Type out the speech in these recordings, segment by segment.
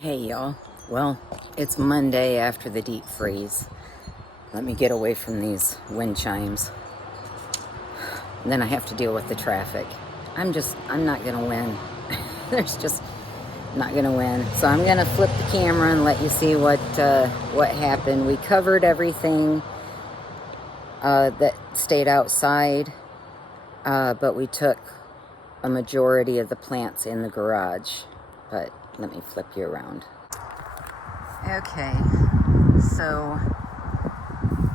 Hey y'all, well, it's Monday after the deep freeze. Let me get away from these wind chimes. And then I have to deal with the traffic. I'm not gonna win. There's just not gonna win. So I'm gonna flip the camera and let you see what happened. We covered everything that stayed outside, but we took a majority of the plants in the garage. But let me flip you around. Okay, so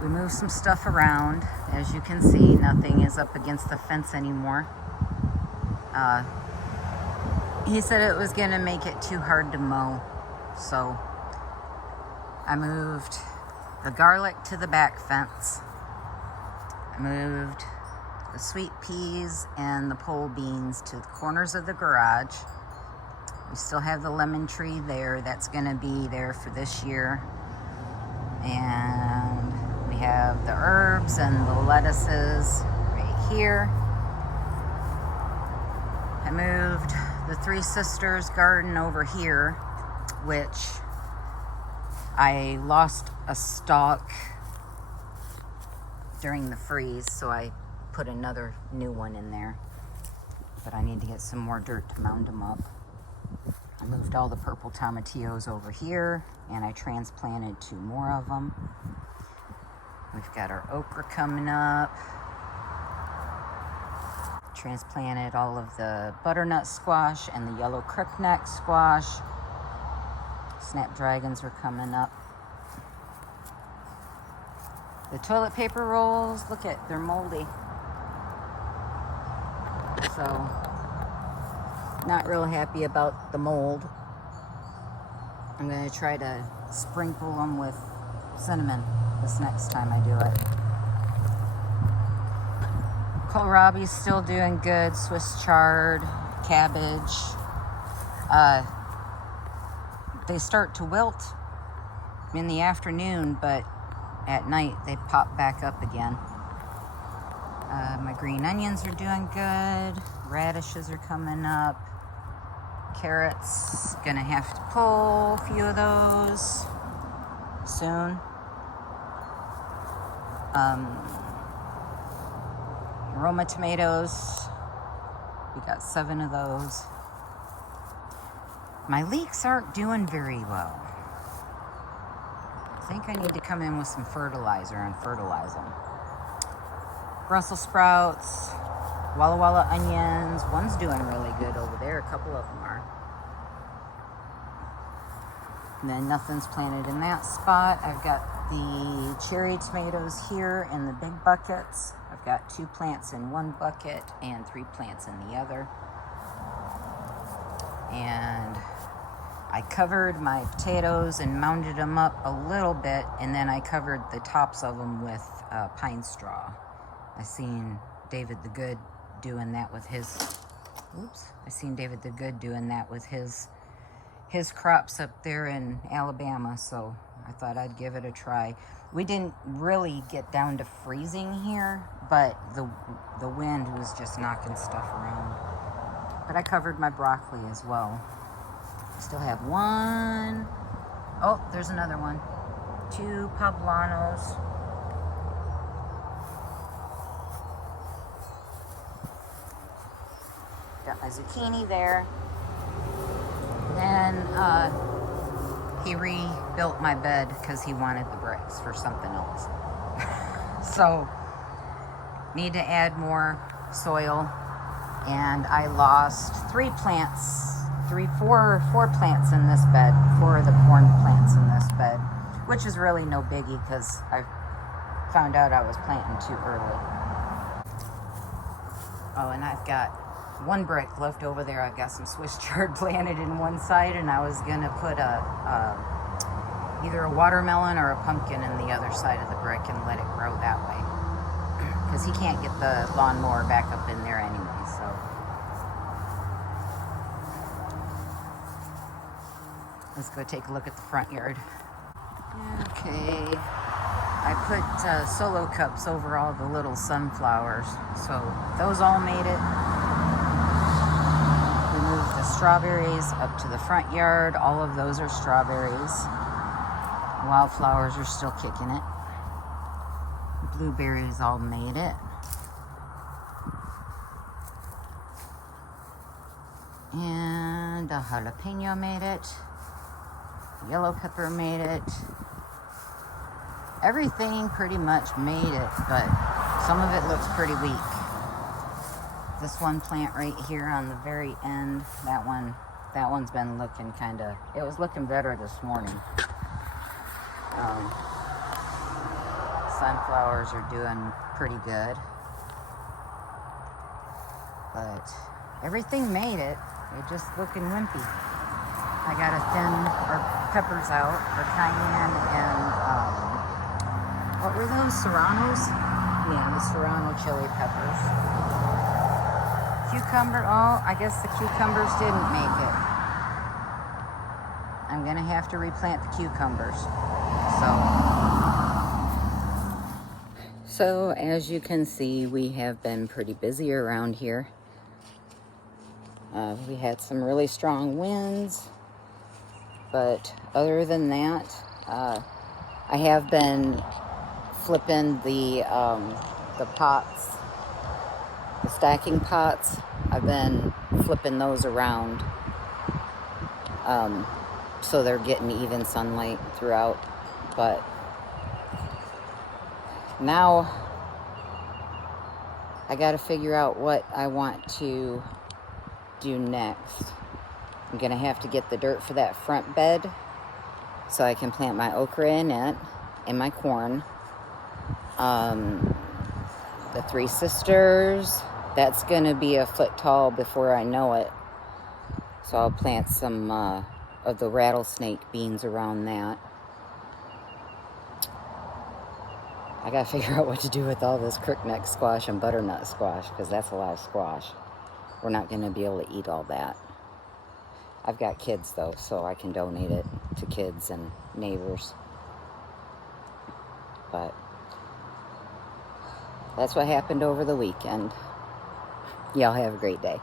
we moved some stuff around. As you can see, nothing is up against the fence anymore. He said it was going to make it too hard to mow, so I moved the garlic to the back fence. I moved the sweet peas and the pole beans to the corners of the garage. We still have the lemon tree there. That's going to be there for this year. And we have the herbs and the lettuces right here. I moved the Three Sisters garden over here, which I lost a stalk during the freeze, so I put another new one in there. But I need to get some more dirt to mound them up. I moved all the purple tomatillos over here, and I transplanted 2 more of them. We've got our okra coming up. Transplanted all of the butternut squash and the yellow crookneck squash. Snapdragons are coming up. The toilet paper rolls, look at, they're moldy. So, not real happy about the mold. I'm going to try to sprinkle them with cinnamon this next time I do it. Kohlrabi's still doing good. Swiss chard, cabbage. They start to wilt in the afternoon, but at night they pop back up again. My green onions are doing good. Radishes are coming up. Carrots, gonna have to pull a few of those soon. Roma tomatoes, we got 7 of those. My leeks aren't doing very well. I think I need to come in with some fertilizer and fertilize them. Brussels sprouts, Walla Walla onions. One's doing really good over there. A couple of them are. And then nothing's planted in that spot. I've got the cherry tomatoes here in the big buckets. I've got 2 plants in one bucket and 3 plants in the other. And I covered my potatoes and mounded them up a little bit, and then I covered the tops of them with pine straw. I seen David the Good doing that with his. I seen David the Good doing that with his crops up there in Alabama, so I thought I'd give it a try. We didn't really get down to freezing here, but the wind was just knocking stuff around. But I covered my broccoli as well. Still have 1. Oh, there's another one. 2 poblanos. Got my zucchini there. Then he rebuilt my bed because he wanted the bricks for something else. So, need to add more soil. And I lost 4 plants in this bed. 4 of the corn plants in this bed, which is really no biggie because I found out I was planting too early. Oh, and I've got 1 brick left over there. I've got some Swiss chard planted in one side, and I was gonna put either a watermelon or a pumpkin in the other side of the brick and let it grow that way. Because he can't get the lawnmower back up in there anyway, so. Let's go take a look at the front yard. Okay. I put solo cups over all the little sunflowers, so those all made it. We moved the strawberries up to the front yard. All of those are strawberries. Wildflowers are still kicking it. Blueberries all made it. And the jalapeno made it. Yellow pepper made it. Everything pretty much made it, but some of it looks pretty weak. This one plant right here on the very end, that one's been looking kind of, it was looking better this morning. Sunflowers are doing pretty good. But everything made it. They're just looking wimpy. I gotta thin our peppers out, our cayenne and, what were those, serranos? Yeah, the serrano chili peppers. Cucumber, oh, I guess the cucumbers didn't make it. I'm gonna have to replant the cucumbers. So as you can see, we have been pretty busy around here. We had some really strong winds, but other than that, I have been flipping the pots, the stacking pots. I've been flipping those around so they're getting even sunlight throughout. But now I got to figure out what I want to do next. I'm gonna have to get the dirt for that front bed so I can plant my okra in it and my corn. The Three Sisters, that's gonna be a foot tall before I know it. So I'll plant some of the rattlesnake beans around that. I gotta figure out what to do with all this crookneck squash and butternut squash, because that's a lot of squash. We're not gonna be able to eat all that. I've got kids though, so I can donate it to kids and neighbors. But that's what happened over the weekend. Y'all have a great day.